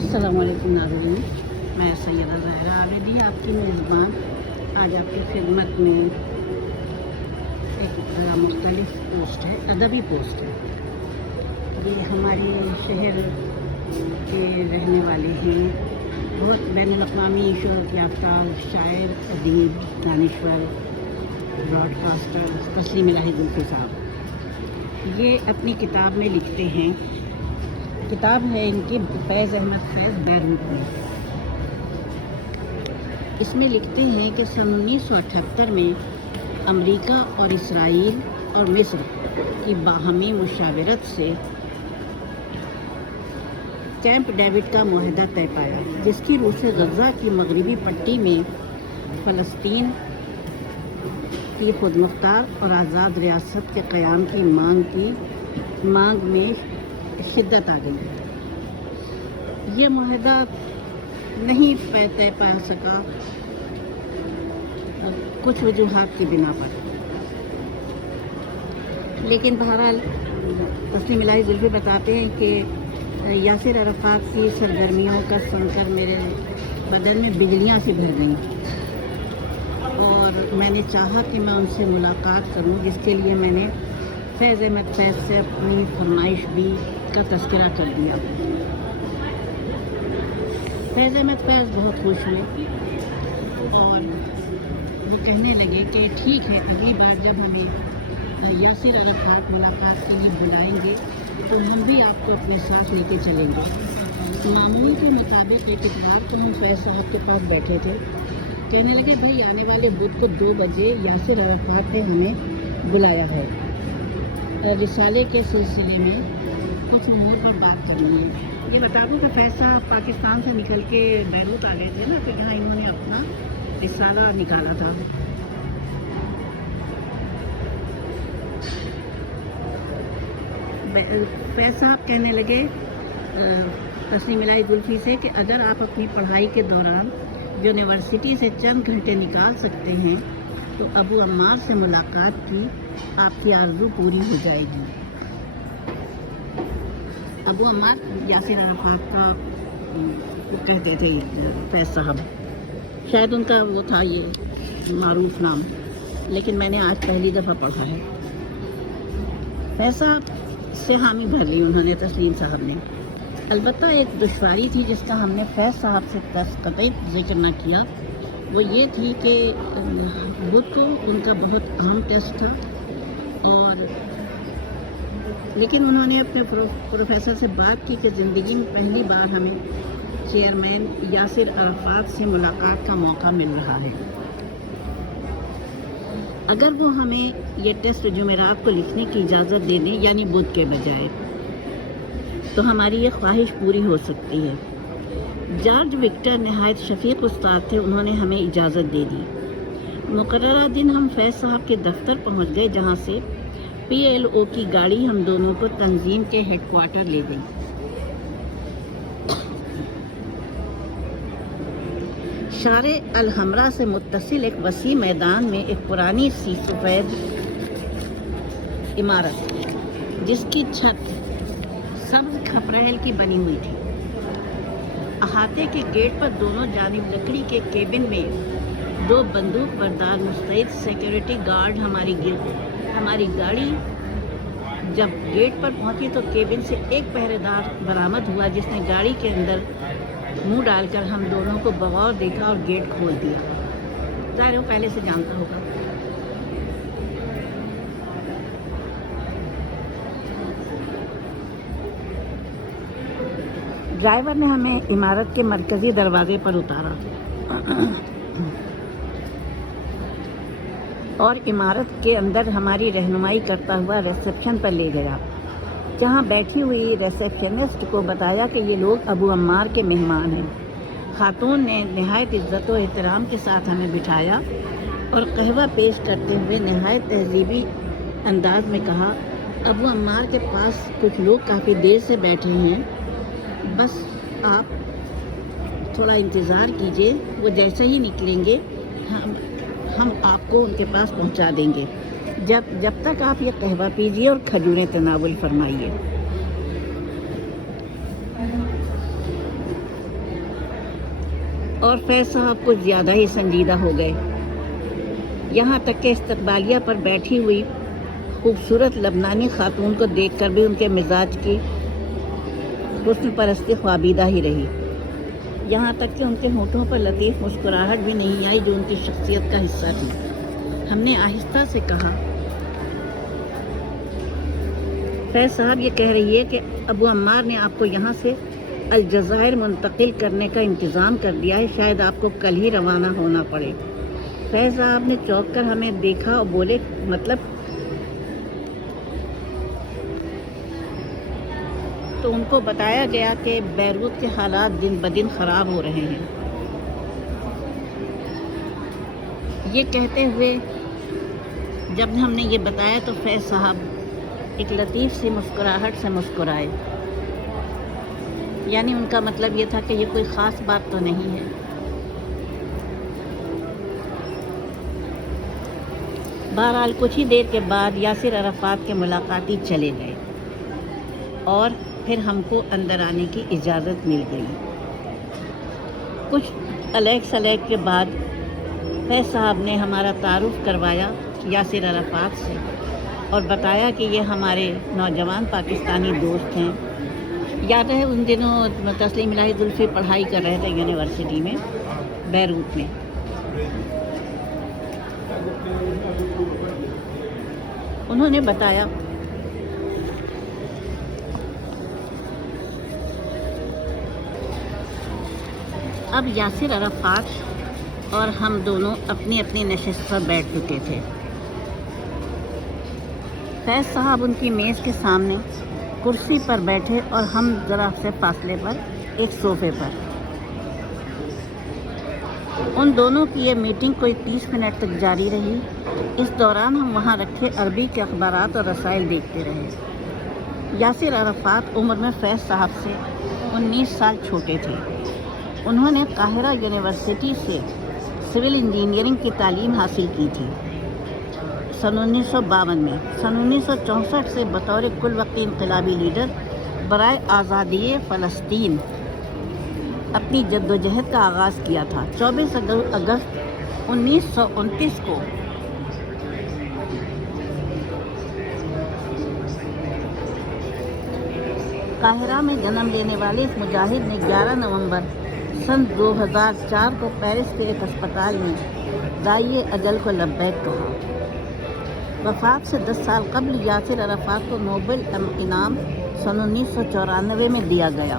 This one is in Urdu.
السلام علیکم ناظرین، میں سیدہ زہرا عابدی آپ کی میزبان آج آپ کی خدمت میں ایک مختلف پوسٹ ہے، ادبی پوسٹ ہے۔ یہ ہمارے شہر کے رہنے والے ہیں، بہت بین الاقوامی شہرت یافتہ شاعر، ادیب، دانشور، براڈ کاسٹر تسلیم الہی زلفی صاحب۔ یہ اپنی کتاب میں لکھتے ہیں، کتاب ہے ان کی فیض احمد فیض بیروت میں۔ اس میں لکھتے ہیں کہ سن 1978 میں امریکہ اور اسرائیل اور مصر کی باہمی مشاورت سے کیمپ ڈیوڈ کا معاہدہ طے پایا، جس کی روح سے غزہ کی مغربی پٹی میں فلسطین کی خود مختار اور آزاد ریاست کے قیام کی مانگ میں شدت آ گئی۔ یہ معاہدہ نہیں طے پا سکا کچھ وجوہات کی بنا پر، لیکن بہرحال تسلیم الہی زلفی بتاتے ہیں کہ یاسر عرفات کی سرگرمیوں کا سن کر میرے بدن میں بجلیاں سی بھر گئیں، اور میں نے چاہا کہ میں ان سے ملاقات کروں، جس کے لیے میں نے فیض احمد فیض سے اپنی فرمائش بھی کا تذکرہ کر دیا۔ فیض احمد فیض بہت خوش ہوئے اور وہ کہنے لگے کہ ٹھیک ہے، اگلی بار جب ہمیں یاسر عرفات ملاقات کے لیے بلائیں گے تو ہم بھی آپ کو اپنے ساتھ لے کے چلیں گے۔ معمول کے مطابق ایک اتوار کو ہم فیض صاحب کے پاس بیٹھے تھے، کہنے لگے بھائی آنے والے بدھ کو 2 بجے یاسر عرفات نے ہمیں بلایا ہے، رسالے کے سلسلے میں کچھ امور پر بات کرنی ہے۔ یہ بتا دوں کہ فیض صاحب پاکستان سے نکل کے بیروت آ گئے تھے نا، تو یہاں انہوں نے اپنا رسالہ نکالا تھا۔ فیض صاحب کہنے لگے تسلیم الہی زلفی سے کہ اگر آپ اپنی پڑھائی کے دوران یونیورسٹی سے چند گھنٹے نکال سکتے ہیں تو ابو عمار سے ملاقات کی آپ کی آرزو پوری ہو جائے گی۔ ابو عمار یاسر عرفات کا کہتے تھے فیض صاحب، شاید ان کا وہ تھا یہ معروف نام، لیکن میں نے آج پہلی دفعہ پڑھا ہے۔ فیض صاحب سے حامی بھر لی انہوں نے، تسلیم صاحب نے۔ البتہ ایک دشواری تھی جس کا ہم نے فیض صاحب سے قطعی ذکر نہ کیا، وہ یہ تھی کہ بدھ کو ان کا بہت اہم ٹیسٹ تھا، اور لیکن انہوں نے اپنے پروفیسر سے بات کی کہ زندگی میں پہلی بار ہمیں چیئرمین یاسر عرفات سے ملاقات کا موقع مل رہا ہے، اگر وہ ہمیں یہ ٹیسٹ جمعرات کو لکھنے کی اجازت دے دیں، یعنی بدھ کے بجائے، تو ہماری یہ خواہش پوری ہو سکتی ہے۔ جارج وکٹر نہایت شفیق استاد تھے، انہوں نے ہمیں اجازت دے دی۔ مقررہ دن ہم فیض صاحب کے دفتر پہنچ گئے، جہاں سے PLO کی گاڑی ہم دونوں کو تنظیم کے ہیڈ کوارٹر لے گئی۔ شارع الحمراء سے متصل ایک وسیع میدان میں ایک پرانی سی سفید عمارت، جس کی چھت سبز کھپریل کی بنی ہوئی تھی، احاطے کے گیٹ پر دونوں جانب لکڑی کے کیبن میں 2 بندوق بردار مستعد سیکیورٹی گارڈ ہماری گاڑی جب گیٹ پر پہنچی تو کیبن سے ایک پہرے دار برآمد ہوا، جس نے گاڑی کے اندر منہ ڈال کر ہم دونوں کو بغور دیکھا اور گیٹ کھول دیا۔ ظاہر وہ پہلے سے جانتا ہوگا۔ ڈرائیور نے ہمیں عمارت کے مرکزی دروازے پر اتارا اور عمارت کے اندر ہماری رہنمائی کرتا ہوا ریسیپشن پر لے گیا، جہاں بیٹھی ہوئی ریسیپشنسٹ کو بتایا کہ یہ لوگ ابو عمار کے مہمان ہیں۔ خاتون نے نہایت عزت و احترام کے ساتھ ہمیں بٹھایا اور قہوہ پیش کرتے ہوئے نہایت تہذیبی انداز میں کہا، ابو عمار کے پاس کچھ لوگ کافی دیر سے بیٹھے ہیں، بس آپ تھوڑا انتظار کیجیے، وہ جیسے ہی نکلیں گے ہم آپ کو ان کے پاس پہنچا دیں گے۔ جب تک آپ یہ قہوہ پیجیے اور کھجوریں تناول فرمائیے۔ اور فیض صاحب کچھ زیادہ ہی سنجیدہ ہو گئے، یہاں تک کہ استقبالیہ پر بیٹھی ہوئی خوبصورت لبنانی خاتون کو دیکھ کر بھی ان کے مزاج کی حسن پرستی خوابیدہ ہی رہی، یہاں تک کہ ان کے ہونٹوں پر لطیف مسکراہٹ بھی نہیں آئی جو ان کی شخصیت کا حصہ تھی۔ ہم نے آہستہ سے کہا، فیض صاحب یہ کہہ رہی ہے کہ ابو عمار نے آپ کو یہاں سے الجزائر منتقل کرنے کا انتظام کر دیا ہے، شاید آپ کو کل ہی روانہ ہونا پڑے۔ فیض صاحب نے چونک کر ہمیں دیکھا اور بولے، مطلب؟ تو ان کو بتایا گیا کہ بیروت کے حالات دن بدن خراب ہو رہے ہیں۔ یہ کہتے ہوئے جب ہم نے یہ بتایا تو فیض صاحب ایک لطیف سی مسکراہٹ سے مسکرائے، یعنی ان کا مطلب یہ تھا کہ یہ کوئی خاص بات تو نہیں ہے۔ بہرحال کچھ ہی دیر کے بعد یاسر عرفات کے ملاقاتی چلے گئے اور پھر ہم کو اندر آنے کی اجازت مل گئی۔ کچھ علیگ سلیگ کے بعد فیض صاحب نے ہمارا تعارف کروایا یاسر عرفات سے اور بتایا کہ یہ ہمارے نوجوان پاکستانی دوست ہیں۔ یاد ہے ان دنوں تسلیم الہی زلفی پڑھائی کر رہے تھے یونیورسٹی میں بیروت میں۔ انہوں نے بتایا اب یاسر عرفات اور ہم دونوں اپنی اپنی نشست پر بیٹھ چکے تھے۔ فیض صاحب ان کی میز کے سامنے کرسی پر بیٹھے اور ہم ذرا سے فاصلے پر ایک صوفے پر۔ ان دونوں کی یہ میٹنگ کوئی 30 منٹ تک جاری رہی۔ اس دوران ہم وہاں رکھے عربی کے اخبارات اور رسائل دیکھتے رہے۔ یاسر عرفات عمر میں فیض صاحب سے 19 سال چھوٹے تھے۔ انہوں نے قاہرہ یونیورسٹی سے سول انجینئرنگ کی تعلیم حاصل کی تھی سن 1952 میں۔ سن 1964 سے بطور کل وقتی انقلابی لیڈر برائے آزادی فلسطین اپنی جدوجہد کا آغاز کیا تھا۔ 24 اگست 1929 کو قاہرہ میں جنم لینے والے اس مجاہد نے 11 نومبر سن 2004 کو پیرس کے ایک اسپتال میں داعیِ اجل کو لبیک کہا۔ وفات سے 10 سال قبل یاسر عرفات کو نوبل انعام سن 1994 میں دیا گیا۔